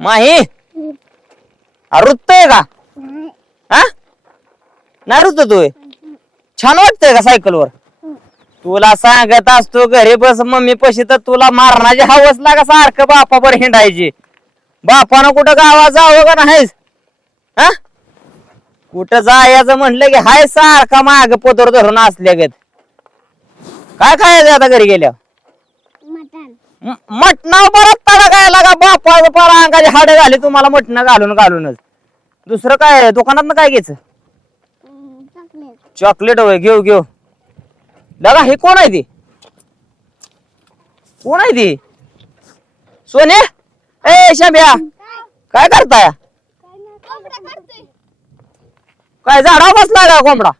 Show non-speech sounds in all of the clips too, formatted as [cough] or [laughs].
माही? रुतय का? हा? नाही रुत तू? छान वाटतंय का सायकलवर? तुला सांगत असतो घरी बस मम्मी पशी तर तुला मारण्याची हवस लागा सारखं बापावर हिंडायची. बापानं कुठं गावात जावं का नाहीस? हा? कुठं जायचं म्हणलं की हाय सारखा माग पोतर धरून असल्यागत. काय खायचं आता घरी गेल्या मटण मटणा परत तडा काय लागा. बापाचं पारा अंगाची हाडे झाली तुम्हाला मटण घालून घालूनच. दुसरं काय दुकानात काय घ्यायचं? चॉकलेट चॉकलेट होय घेऊ घेऊ. लगा हे कोण आहे ती? कोण आहे ती? सोने? ए शाब्या काय करताय? काय झाडा बसला का कोंबडा?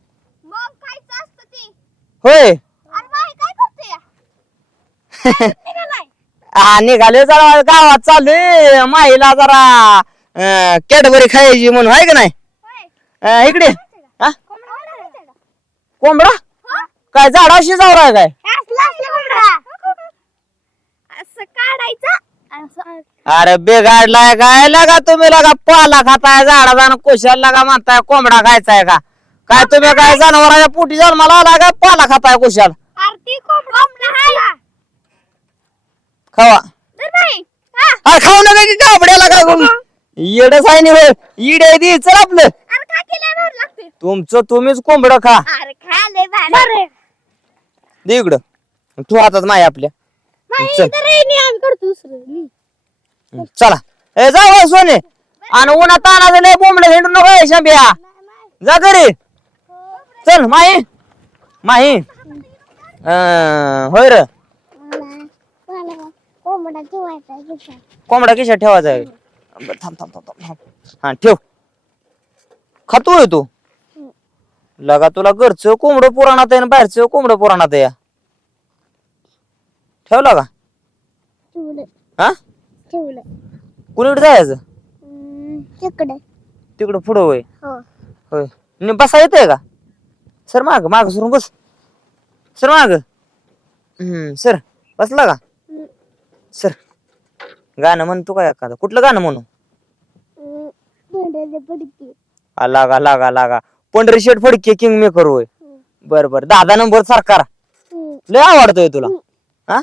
होय. [laughs] हा निघाले जरा गावात चालू माईला जरा कॅडबरी खायची म्हणून आहे का नाही? अं, इकडे. हा? कोंबडा? काय झाडाशी जावरा काय? असं काढायचं अरे बिघाडलाय काय? लागा तुम्ही लागा पाला खाताय झाडा जाण कोशाला लागा म्हणताय कोंबडा खायचाय का? काय तुम्ही काय जनावराच्या पोटी जन्माला आला का? पाला खाताय कोशाल? आरती कोंबडा खावा. अरे खाऊ नका की काय करून येड सायनी होय. इडे दी चल आपलं. तुमचं तुम्हीच कोंबड खा. अरे खाले भारी. दे इकडं. तू हातात माय आपल्या. चल. आम्ही करतो दुसरं. चला. ए जा हो सोने. आणि उन्हा तानाचं लय बोंबडे हिंडू नको ए शांबिया. जा घरी. चल माही. माही. अं, होय र. कोंबडा ठेवायचा कोंबडा किशा ठेवायचा आहे. बरं, थांब थांब थांब थांब थांब. हा ठेव. खातोय तू? लगा तुला घरचं कोंबडं पुराणात आहे ना बाहेरचं कोंबडं पुराणात आहे. ठेवला का? ठेवलं. हा? ठेवलं. कुणीकडे जायचं? तिकडे. तिकडं पुढं होय. हो. होय. नि बसा येतंय का? सर माग माग सरून बस. सर माग. हम्म सर बसला का? सर गाणं म्हणतो का एखादं? कुठलं गाणं म्हणू? भांड्याला आ, लागा लागा लागा. पंढरी शेट फडके किंग मेकर होय. बर बर. दादा नंबर सरकार लय आवडतोय तुला. हा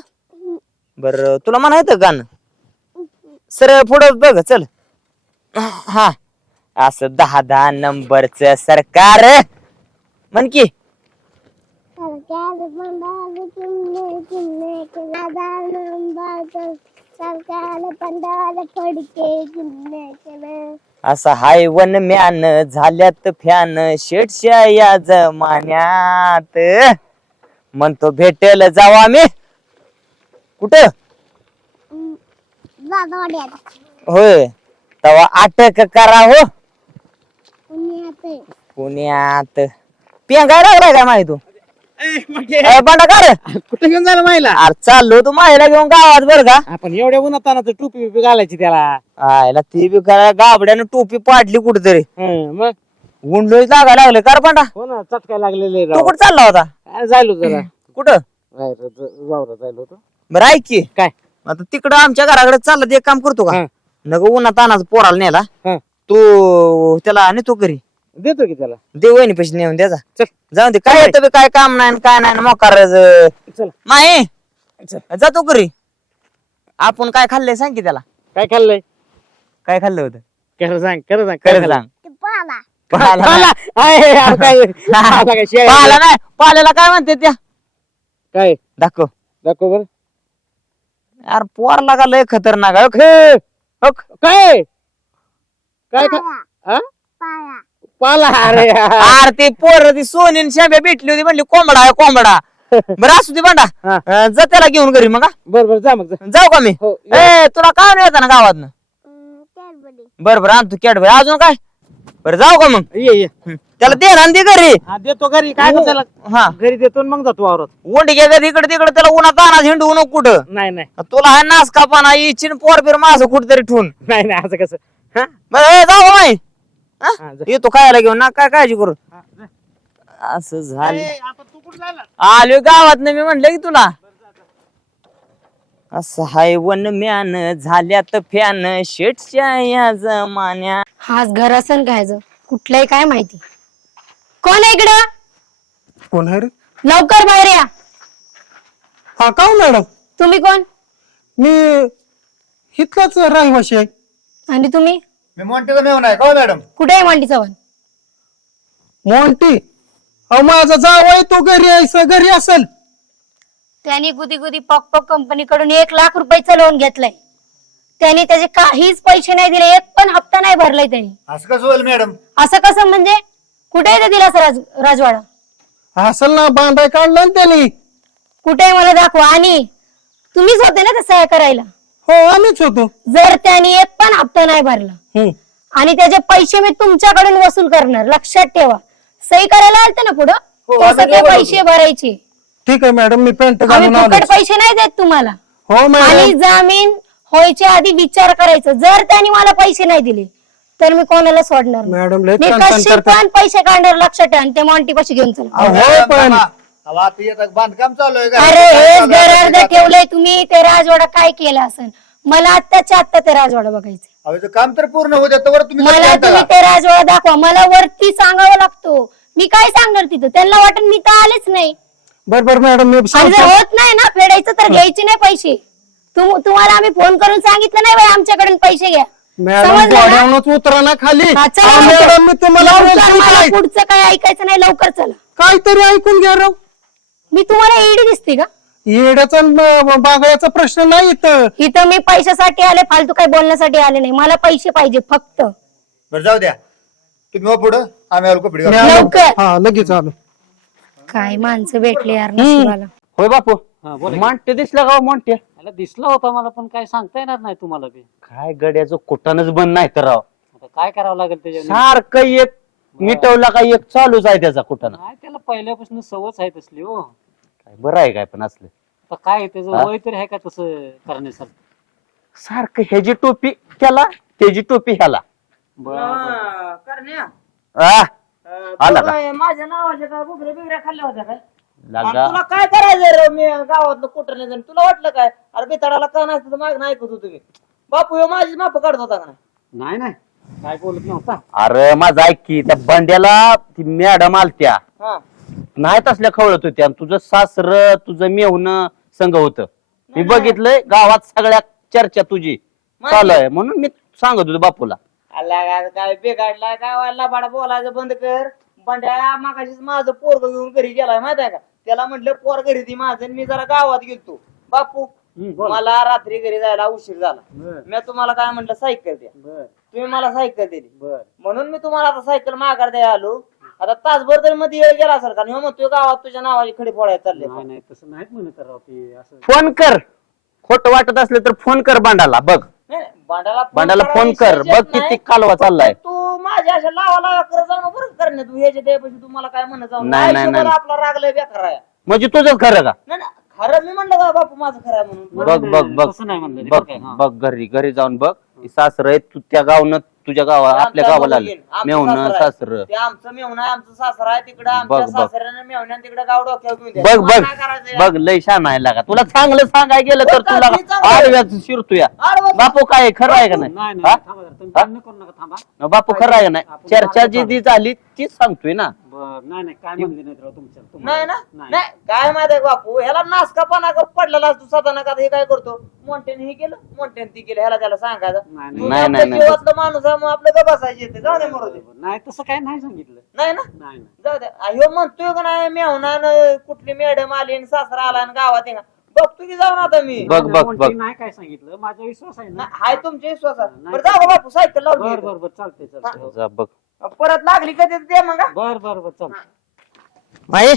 बर तुला म्हणायचं गाणं? सर पुढं बघ चल. हा. असं दहा दहा नंबरच सरकार. म्हण की. सरकार पंडाल चिमणे चिमणे केला नंबर सरकार पंडाल पडके चिमणे केलं असं हाय वन म्यान झाल्यात फॅन शेटच्या या जमान्यात. म्हणतो भेटेल जाऊ आम्ही कुठं? होय. तवा अटक करा हो. पुण्यात. पुण्यात. पिंगाय लागलाय काय माहिती तू? बंडा कुठे घेऊन जायला माहिला अरे चाललो तू माहिला घेऊन गावात बर का? आपण एवढ्या उन्हाताना तर टोपी बिपी घालायची त्याला. आयला ती बी काय गाबड्यानं टोपी पाडली कुठतरी. हं, मग? गुंडलोय लागायला लागले कर बंडा? हो ना चटकाय लागलेले तू कुठं चालला होता? काय जायलो जरा. कुठं? वावरात जायलो होतो. बरं ऐक की. काय? आता तिकडं आमच्या घराकडे चाललं एक काम करतो का. नग उन्हा तानाच पोराला नेला हं. तू त्याला नेतो घरी. देतो की त्याला? देव वहिनी पैसे नेऊन द्याचा चल. जाऊ दे काय येतं बी काय काम नाही आणि काय नाही मोकार चल. माही चल. जातो घरी. आपण काय खाल्लंय सांग की त्याला. काय खाल्लंय? काय खाल्लं होतं? खरं सांग खरं सांग काय खरं? सांग. पाला. पाला पाला. नाही. आहे, [laughs] अरे काय पाला काय शेळ्या? पाला नाही. पाल्याला काय म्हणते त्या? काय दाखव. दाखव बर. यार पोर लागा लय खतरनाक आहे. ओके. ओक. काय काय खा- हा? पाला अरे [laughs] अरे ते पोर ती सोनी आणि शाब्या भेटली होती म्हणली कोंबडा आहे कोंबडा. [laughs] बरं असू दे बंडा हा. अं, जा त्याला घेऊन घरी मग हा. बर बर जा मग जा. जाऊ का मी? हो ए तुला काय नाही येतं ना गावात कॅडबरी. बरं बरं आणतो कॅडबरी. अजून काय? बरं जाऊ का मग? ये ये. हं. त्याला दे ना दे घरी. हा देतो घरी. काय करतो त्याला? हा. घरी देतो आणि मग जातो वावरात. ओंडी घे घरी इकडे तिकडे त्याला उन्हात आणा हिंडू नको कुठं? नाही नाही. तुला आहे नास कापाना इचिन पोर बिर माझं कुठतरी ठेवून नाही नाही असं कसं? हा? बरं ए, जाऊ का माई हा? येतो खायला घेऊन. ना काय काळजी करू? हा, जा. असं झालं. ए, आपण तू कुठं जायला आलो गावात मी म्हणलं की तुला. असं हाय वन म्यान झाल्यात फॅन शेटच्या या जमान्या. हाच घर असन काय ज कुठलंही काय माहिती? कोण आहे इकडं? कोण आहे रे? लवकर बाहेर या. हा का हो मॅडम? तुम्ही कोण? मी इथलाच रहिवाशी आहे. आणि तुम्ही? मी म्हणते मेहून आहे का मॅडम? कुठे आहे मांडी चव्हाण? मोंटी अहो माझा जावय तो घरी आहे घरी असेल. त्यांनी गुदी गुदी पॉक पॉक कंपनीकडून एक लाख रुपयाचं लोन घेतलंय. त्यांनी त्याचे काहीच पैसे नाही दिले एक पण हप्ता नाही भरलाय त्यांनी. असं कसं होईल मॅडम? असं कसं म्हणजे? कुठे आहे ते दिलास राज राजवाडा? असेल ना बांधाय काढलं ना त्यांनी. कुठे आहे मला दाखवा. आणि तुम्हीच होते ना ते सह्या करायला? हो आम्हीच होतो. जर त्यांनी एक पण हप्ता नाही भरला हम्म. आणि त्याचे पैसे मी तुमच्याकडून वसूल करणार लक्षात ठेवा. सही करायला आलते ना पुढं? तो सगळे पैसे भरायचे. ठीक आहे मॅडम मी पेंट आम्ही घालून आलो फुकट पैसे नाही देत तुम्हाला. हो आणि मॅडम जामीन व्हायच्या आधी विचार करायचा. जर त्यांनी मला पैसे नाही दिले तर मी कोणाला सोडणार नाही. मॅडम लय मी छान छान कशी करता. पण पैसे काढणार लक्षात ठेवा आणि ते मॉन्टी पैसे घेऊन चला. हो पण आता येतं बांधकाम चालू आहे का? अरे हेच घर अर्ध ठेवलंय तुम्ही ते राजवाडा काय केलं असेल मला आत्ताच्या आत्ता ते राजवाडा बघायचं अहो, इथं काम तर पूर्ण होऊ द्या तर तुम्ही मला तुम्ही का? ते राजवाडा दाखवा मला वरती सांगावं लागतो. मी काय सांगणार तिथं? त्यांना वाटत मी तर आलेच नाही. बर बर मॅडम मी आणि जर सांगतो. होत नाही ना फेडायचं तर घ्यायचे नाही पैसे. तुम- तुम्हाला आम्ही फोन करून सांगितलं नाही बाई आमच्याकडून पैसे घ्या. मॅडम समजलं ना? गोड्यावरच उतरा ना खाली. हा, चला लवकर. मॅडम मी तुम्हाला लवकर बोलतोय मला काय? पुढचं काय ऐकायचं नाही लवकर चला. काहीतरी ऐकून घ्या राव. मी तुम्हाला एडी दिसते का? येड्याचा बागळ्याचा प्रश्न नाही इथं. इथं मी पैशासाठी आले फालतू काही बोलण्यासाठी आले नाही. मला पैसे पाहिजे फक्त. बरं जाऊ द्या. तुम्ही हो पुढं. आम्ही आलो कपडे. लवकर. हा लगेच आलो. काय माणसं भेटले यार नशिबाला. होय बापू. हा, बोला की. मांडते दिसला का मांडते? त्याला दिसला होता मला पण काय सांगता येणार नाही तुम्हाला बी. काय गड्याचं कुठानच बंद नाही तर राव. आता काय करावं लागेल त्याच्या सारखं एक मिटवला का एक चालूच आहे त्याचा कुठाना नाही त्याला पहिल्यापासून सवच आहे तसली हो. काय बरं आहे काय पण असलं. तर काय त्याचं हा? वय तरी आहे का तसं करण्यासारखं? सारखं ह्याची टोपी त्याला त्याची टोपी ह्याला. बरं, आ, आला का? माझ्या नावाच्या काय बुगऱ्या बिगऱ्या खाल्ल्या होत्या काय? आणि लागा तुला काय करायचं रे मी गावातलं कुठं नाही जाणं. तुला वाटलं काय? अरे बिताडाला का नाही माग नाही ऐकत होतो मी. बापू ह्यो माझीच माप काढत होता का नाही? नाही नाही. काय बोलत नव्हता? अरे माझा ऐक की त्या बंड्याला ती मॅडम आलत्या. हा. नाही तसल्या खवळत होत्या. आणि तुझं सासर तुझं मेहून संघ होत. मी बघितलंय गावात सगळ्या चर्चा तुझी चालू आहे म्हणून मी सांगत होतो बापूला. अल्ला काय काय बिघडलाय काय बोलायचं बंद कर. बंड्या मागाशीच माझं पोरग घेऊन घरी गेलाय माहिती आहे का? त्याला म्हटलं पोर घरी ती माझं आणि मी जरा गावात गेलतो. बापू बोल. मला रात्री घरी जायला उशीर झाला. बर. मी तुम्हाला काय म्हटलं सायकल द्या. बर. तुम्ही मला सायकल दिली. बर. म्हणून मी तुम्हाला आता सायकल माघार द्यायला आलो. आता तासभर तरी मध्ये वेळ गेला असेल का? मी म्हणतोय गावात तुझ्या नावाची खडी फोडायला चालले नाही नाही तसं नाहीत म्हणत राव ते. असं फोन कर. खोट वाटत असलं तर फोन कर बांडाला बघ. नाही, नाही, भांड्याला फोन भांड्याला करायला फोन कर. विषयच बघ नाही. किती कालवा चाललाय. तू माझ्या अशा लावा लावा करत जाऊ नको बरं करणे तू. ह्याच्या द्यापाशी तुम्हाला काय म्हणत जाऊ नाही, नाही, नाही. आपला रागलंय बेकार आहे. म्हणजे तुझंच खरं का? नाही नाही, खरं मी म्हणलं का बापू माझं खरं आहे म्हणून बघ बघ बघ तसं नाही म्हणलं ते, बघ काय. बघ घरी घरी जाऊन बघ सासर आहे तू त्या गावनं तुझ्या गावा ते आपल्या गावाला आलं मेहून सासर आहे. सासर ते आमचं मेहून आहे आमचं सासर आहे तिकडे बघ, आमच्या बघ. सासऱ्याने मेहण्या तिकडे गाव डोक्यावर घेऊन द्या. बघ बघ काय? बघ लय छान आहे लागा तुला चांगलं सांगाय गेलं तर बघ तुला मी चांगलं आहे. आडव्यात शिरतोया आडवं- बापू काय आहे, खरं आहे का नाही नाही हा? नाही थांबा जरा, तुम्ही भांडणं करू नका थांबा बापू खरं आहे का नाही चर्चा जी. दी झाली तीच सांगतोय ना नाही नाही काय म्हणले नाहीत राव तुमच्या नाही. ना? नाही. नाही काय माहिती आहे बापू? ह्याला नासकापणा का पडलेला असतो साधारण का हे काय करतो? मोठ्याने हे केलं मोठ्याने ती केलं ह्याला त्याला सांगायचं. नाही, नाही, आपल्या नाही, नाही. जीवातलं माणूस आहे मग आपलं का बसायचे ते जाऊ दे मरू दे. बरोबर. नाही तसं काय नाही सांगितलं. नाही ना? नाही नाही. जाऊ दे. ह्यो म्हणतोय का नाही मेहना कुठली मॅडम आली आणि सासरा आला आणि गावात आहे का? बघतो की जाऊन आता मी. बघ, नाही, बघ, कोणती बघ. नाही काय सांगितलं. माझा विश्वास आहे ना. ना- हाय तुमच्या विश्वासात. नाही. बरं जाऊ बापू? सायकल बर लावली बर बर. चालतंय चालतंय. जा बघ. परत लागली कधी दे मग? हा. बर बर बर चालतंय माई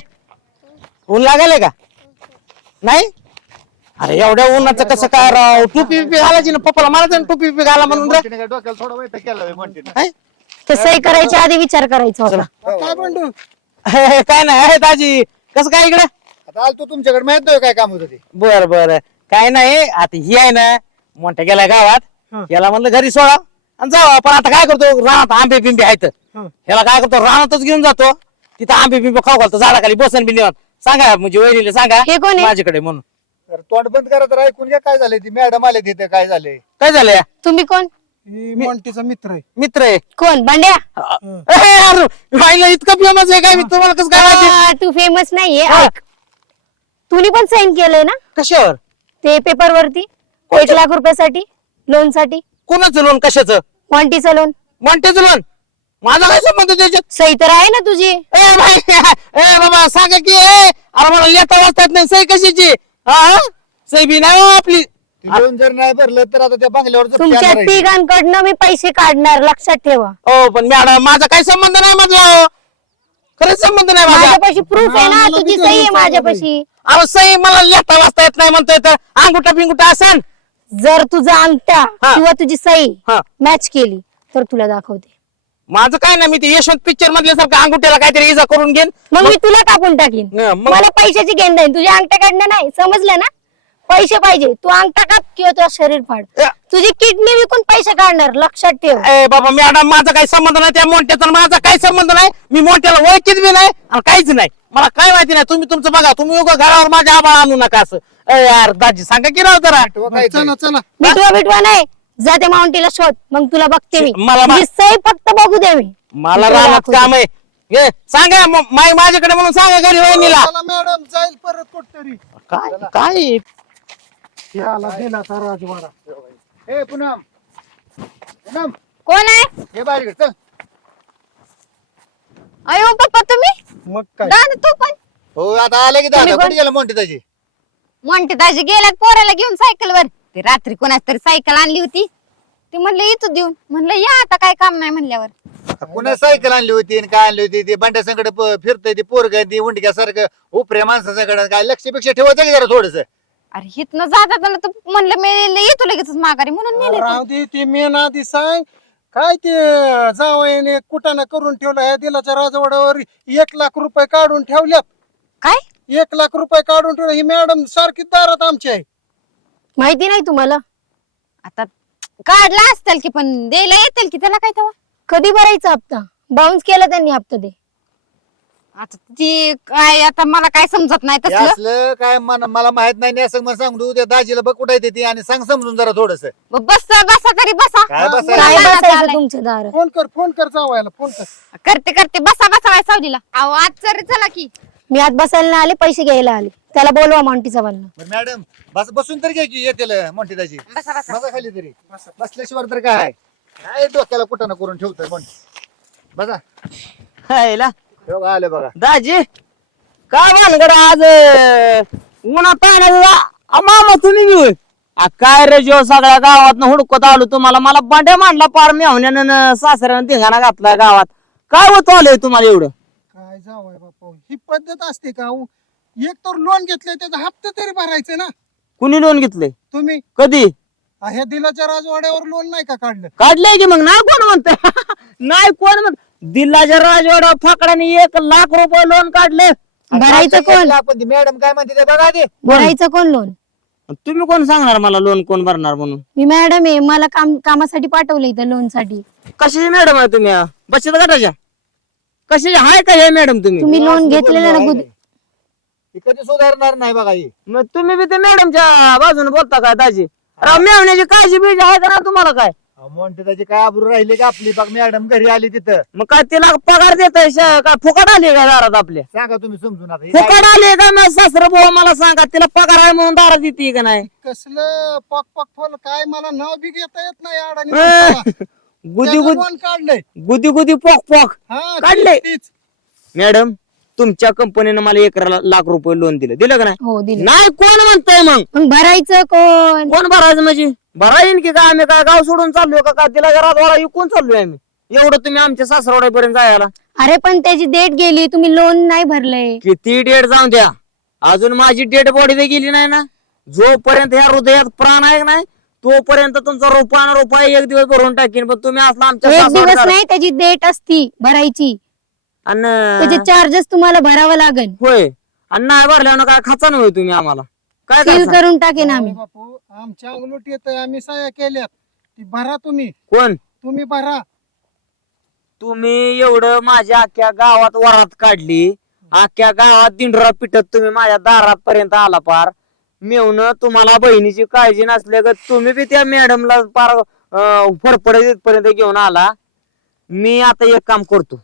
ऊन लागायला का? नाही? अरे एवढ्या उन्हाचं कसं काय राव? टोपी बिपी घालायची ना पप्पाला मला टोपी बिपी घाला म्हणून रे. म्हणतीने काय डोक्याला थोडा वैताग केला होय म्हणतीने. हाय? ते सही करायच्या आधी विचार करायचा होता. काय म्हणतो काय नाही हे दाजी. कसं काय इकडे? आता आलो तू तुमच्याकडे माहीत नाही काय काम होतं ते. बर बर. काय नाही आता ही आहे ना मोठ्या गेल्या गावात. याला म्हणलं घरी सोडा. आणि जावा पण आता काय करतो? रानात आंबे बिंबे आहेत. ह्याला काय करतो? रानातच घेऊन जातो. तिथं आंबे बिंबे खाऊ घालतो. झाडाखाली बसन बी निवांत. सांगा म्हणजे वहिनीला सांगा. हे कोण आहे? माझ्याकडे म्हणून. अरे तोंड बंद करा तर ऐकून घ्या काय झालंय ती. मॅडम आले तिथे काय झालंय? काय झालं तुम्ही कोण? मॉन्टीचा मित्र आहे. मित्र आहे. कोण? ए, यार, पाहिलं इतकं फेमस आहे काय? मी तुम्हाला कसं काय माहिती? तू फेमस नाहीये. ऐक. तुम्ही पण साईन केलंय ना? कशावर? ते पेपर वरती? एक लाख रुपयासाठी लोनसाठी. कोणाचं लोन कशाचं? क्वांटीचं लोन म्हणतेच लोन माझा काय संबंध त्याच्यात? सही तर आहे ना तुझी. ए भाई ए बाबा सांगा की ए अरे मला लेता वाचतात नाही. सही कशाची? हा हा? सही बी नाही हो आपली. लोन जर नाही भरलं तर आता त्या बंगल्यावर जप्ती तुमच्या आणणार आहे. तिघांकडनं मी पैसे काढणार लक्षात ठेवा. हो पण मॅडम माझा काही संबंध नाही माझा खरंच संबंध नाही माझा. माझ्यापाशी प्रूफ आहे ना तुझी सही आहे माझ्यापाशी. अरे सही मला लेता वाचता येत नाही म्हणतोय तर. अंगुठा बिंगुठा असन. जर तुझा अंगठा हा. किंवा तुझी सही हा. मॅच केली तर तुला दाखवते माझं काय नाही मी ते यशवंत पिक्चर मधल्यासारखं अंगुठ्याला काहीतरी इजा करून घेईन मग मी तुला कापून टाकीन हा, मग- मला पैशाची घेण नाही तुझ्या अंगठा काढणं नाही समजलं ना पैसे पाहिजे. तू अंगठा काप किंवा तुझं शरीर फाड. तुझी किडनी विकून पैसे काढणार लक्षात ठेव. ए बाबा मॅडम माझा काही संबंध नाही त्या मोठ्याचा माझा काही संबंध नाही. मी मोठ्याला ओळखीत बी नाही आणि काहीच नाही. मला काय माहिती नाही तुम्ही तुमचं बघा तुम्ही उगा घरावर माझ्या आबाळ आणू नका असं. ए यार दाजी सांगा की राव जरा. ते. चला चला. मिठवा बिटवा नाही. जाते माउंटीला शोध. मग तुला बघते मी. मला मा- सही फक्त बघू दे मी. मला तुला रानात दाखवते. काम आहे. ये, सांगा म- माई माझ्याकडे म्हणून सांगा घरी वहिनीला. चला मॅडम जाईल परत कुठतरी. काय काय? याला दिला तर राजवाडा. ए पूनम. पूनम. कोण आहे? हे बाहेर चल. अयो पप्पा तुम्ही? मग काय? दादा तू पण. हो आता आले की दादा तुम्ही कुठे गेला म्हणते त्याची म्हणते दाजी गेल्यात पोराला घेऊन सायकलवर. ते रात्री कोणाच तरी सायकल आणली होती. ते म्हणलं येतो देऊन. म्हणलं या आता काय काम नाही म्हणल्यावर. पुन्हा सायकल आणली होती आणि काय आणली होती? ते बंड्या संकट फिरतय ती पोरग ती उंडक्यासारखं उपऱ्या माणसासंकट काय लक्षपेक्षा ठेवायचं की जरा थोडस? अरे हिथनं जातात ना तर म्हणलं मी येतो लगेच माघारी म्हणून नेले ते. राहू दे ते मेन आधी सांग. काय ते जावयाने कुटाणा करून ठेवलं ह्या दिलाच्या राजवाड्यावर एक लाख रुपये काढून ठेवल्यात. काय? एक लाख रुपये काढून ठेवलं ही मॅडम सारखी दारात आमची आहे. माहिती नाही तुम्हाला? आता काढला असतील की पण द्यायला येतील की त्याला काय तेव्हा? कधी भरायचा हप्ता? बाउन्स केला त्यांनी हप्ता ते आता ती काय आता मला काय समजत नाही हे तसलं. असलं काय मन- मला माहीत नाही नाही असं मला सांगू उद्या दाजीला बघ कुठे येते ती आणि सांग समजून जरा थोडस. मग बस बसा तरी बसा. काय बसायचं. तुमच्या दारात? फोन कर फोन कर जावयाला फोन कर. करते करते बसा बसा सावलीला. अहो आज तर चला की. मी आत बसायला नाही आले पैसे घ्यायला आले. त्याला बोलवा माउंटीचा बनला. बरं मॅडम बस बसून तरी घ्या की येतील म्हणते त्याची बसा बसा. बसा खाली तरी. बसल्याशिवाय तर काय? काय डोक्याला कुठं करून ठेवतोय पण बसा. हायला हे बघा, आले बघा. दाजी काय भानगड आज उन्हा पाण्याचा मामा तुम्ही आ, काय रे जो सगळ्या गावात हुडकत आलो तुम्हाला. मला बांड्या मांडला पार मेहण्यानं सासऱ्यानं धिंगाणा घातला गावात. काय होत आलंय तुम्हाला एवढं? काय जावय बापा ही पद्धत असते का हो? एक तर लोन घेतलंय त्याचा हप्ता तरी भरायचे ना. कुणी लोन घेतलंय? तुम्ही. कधी? आ, ह्या दिलाच्या राजवाड्यावर लोन नाही का काढलं? काढलंय की मग? नाही कोण म्हणत [laughs] नाही कोण म्हणत दिल्लाच्या राजवाडा फाकड्याने एक लाख रुपये लोन काढले. भरायचं कोण? आपण ती मॅडम काय म्हणते ते बघा ते भरायचं कोण लोन तुम्ही कोण सांगणार मला लोन कोण भरणार म्हणून? मी मॅडम आहे. मला काम कामासाठी पाठवलं इथं लोनसाठी. कशाची मॅडम आहे तुम्ही? हा? बचत गटाच्या? कशाची? हाय का हे मॅडम तुम्ही? तुम्ही लोन घेतलेलं ना गुद- ही कधी सुधारणार नाही बघा ही. मग तुम्ही बी ते मॅडमच्या बाजूने बोलता काय दाजी? राव मेवण्याची काळजी बिळजी आहे का ना तुम्हाला काय? त्याची काय आबरू राहिली का आपली? बघ मॅडम घरी आली तिथं. मग काय तिला पगार देत काय फुकट आली का दारात आपल्या सांगा तुम्ही समजून आता. ही फुकट आली का मग सासर बुवा मला सांगा तिला पगार आहे म्हणून दारात देते का नाही? कसलं? पक पक फल. काय मला नाव बी घेता येत नाही अडाणी माणसाला. गुदी त्याचं गुदी लोन काढलंय. गुदी गुदी पोक पोक. हा काढलंय. तीच- तीच. मॅडम तुमच्या कंपनीनं मला एक लाख रुपये लोन दिलं. दिलं का नाही? हो दिले. नाही कोण म्हणतंय मग? मग भरायचं कोण? कोण भरायचं म्हणजे? भरायन की काय? आम्ही काय गाव सोडून चाललोय का काय? तिला घरात वाळा विकून चाललोय आम्ही. एवढं तुम्ही आमच्या सासरवाड्यापर्यंत जायला. अरे पण त्याची डेट गेली तुम्ही लोन नाही भरलंय. किती डेट जाऊन द्या. अजून माझी डेड बॉडी गेली नाही ना. जोपर्यंत ह्या हृदयात प्राण आहे नाही तोपर्यंत तुमचा रुपया ना रुपया एक दिवस भरून टाकीन. पण तुम्ही असला आमच्या एक दिवस सासरवाड्यात- नाही त्याची डेट असती भरायची. त्याचे आणि चार्जेस तुम्हाला भरावं लागेल होय. आणि नाही भरल्यानं काय खाचा नाही तुम्ही आम्हाला? काय सील करता? करून टाकेन आम्ही. जावई बापू आमच्या अंगलोट येत आम्ही सह्या केल्यात. ती भरा तुम्ही. कोण? तुम्ही भरा. तुम्ही एवढं माझ्या अख्ख्या गावात वरात काढली. अख्ख्या गावात दिंडोरा पिटत तुम्ही माझ्या दारात पर्यंत आला पार. मेवण तुम्हाला बहिणीची काळजी नसल्या का तुम्ही बी त्या मॅडमला पार फडफड पर्यंत घेऊन आला. मी आता एक काम करतो.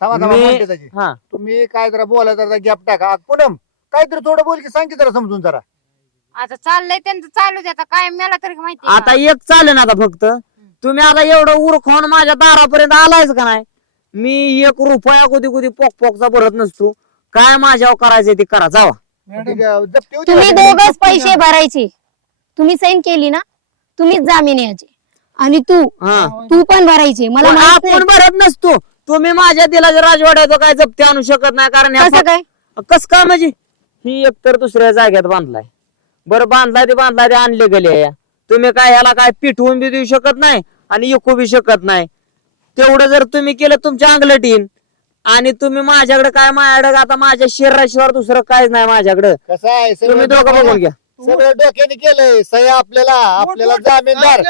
थांबा थांबा मी- म्हणते त्याची. हा. तुम्ही काय जरा बोला जरा गॅप टाका. पुनम काहीतरी थोडं बोल की सांग की जरा समजून जरा. आता चाललंय त्यांचं चालू दे आता. काय मला तरी माहिती आता एक चालेल आता फक्त. तुम्ही आता एवढं उरखून माझ्या दारापर्यंत आलायच का नाही? मी एक रुपया कुठे कुठे पोक पोकचा भरत नसतो. काय माझ्यावर करायचंय ते करा. जावा. ठीक आहे, जप्ती होती तुम्ही का? दोघच पैसे भरायचे. तुम्ही सैन केली ना तुम्हीच जामीन यायचे आणि तू हा. तू पण भरायची. मला पण माहीत नाही. आपण भरत नसतो. तुम्ही माझ्या दिलाच्या राजवाड्याचं काय जप्ती आणू शकत नाही कारण कसं काय? कस काय म्हणजे? ही एकतर दुसऱ्या जाग्यात बांधलाय. बरं बांधलाय ते बांधलाय ते आणले गेले. या तुम्ही काय ह्याला काय पिठवून बी देऊ शकत नाही आणि इकू बी शकत नाही. तेवढं जर तुम्ही केलं तुमच्या अंगलट येईन. आणि तुम्ही माझ्याकडे काय माझ्याकडे आता माझ्या शरीराशिवाय दुसरं काहीच नाही माझ्याकडे. कसं आहे तुम्ही सगळं दोघं बघून घ्या. सगळं डोक्याने केलंय सह्या आपल्याला आपल्याला जामीनदार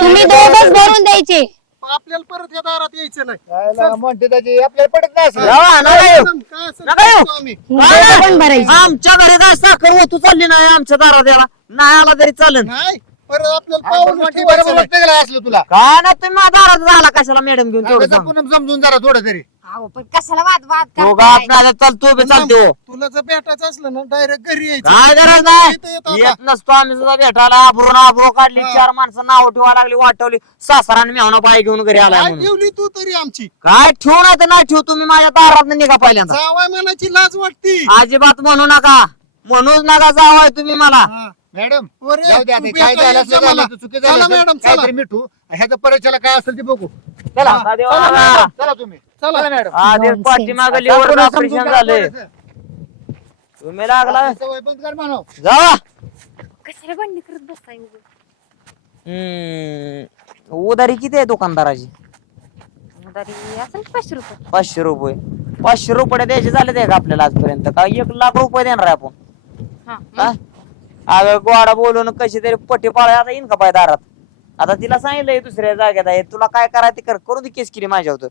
तुम्ही दोघच भरून द्यायचे. आपल्याला परत या दारात यायचं नाही म्हणते त्याची आपल्याला पडत नाही असं. जावा, नका येऊ. काय असेल नका येऊ. करतो आम्ही काय पण भरायचे आमच्या घरी काय साखर होतू चालली नाही आमच्या दारात याला नाही आला तरी चालेल नाही परत आपल्याला आपण पाऊल म्हणते बरोबर. वाटतं का असलं तुला काय ना तुम्ही माझ्या दारात झाला कशाला मॅडम घेऊन तेवढं सांगायचं सांग. पुन्हा समजून जरा थोडं तरी अहो पण कशाला वाद वाद तो करताय? गावात नाही चाल तू बी चालतो तुला जर भेटायचं असलं ना डायरेक्ट घरी यायचं. काय गरज इथं नाही येत नसतो आम्ही सुद्धा भेटायला. आबरून आबरो काढली हा. चार माणसं नाव ठेवा लागली वाटवली. सासराने मेहना बाई घेऊन घरी आलाय काय म्हणून. ठेवली तू तरी आमची. काय ठेवू नाही तर नाही ठेवू. तुम्ही माझ्या दारात निघा पहिल्यांदा. जावाय मनाची लाज वाटती. अजिबात म्हणू नका. म्हणूच नका जावाय तुम्ही मला. हा. मॅडम जाऊ तू काय झालं असलं चुकी चला झाली असेल, मॅडम, चला. काहीतरी मिठू. ह्याचं परीक्षेला काय असेल ते बघू. चला चला चला तुम्ही. चला. चला मॅडम. आधी पाठीमाग आता लिव्हर पुन्हा ऑपरेशन समजून झाले घ्या, तुम्ही लागला. आता सवय बंद कर मानव जावा. कशाला भांडणी करत बसताय उगाच? हम्म उधारी किती आहे दुकानदाराची? उधारी असेल की पाचशे रुपये. पाचशे रुपये. पाचशे रुपये द्यायचे झाले ते का आपल्याला आजपर्यंत. का एक लाख रुपये देणार आहे आपण? हा हा? अगं गोडा बोलून कशी तरी पट्टी पाळ्या आता येईन का पाय दारात? आता तिला सांगितलंय दुसऱ्या जागेत आहे. तुला काय करायचं ते कर. करू दे केस केली माझ्यावर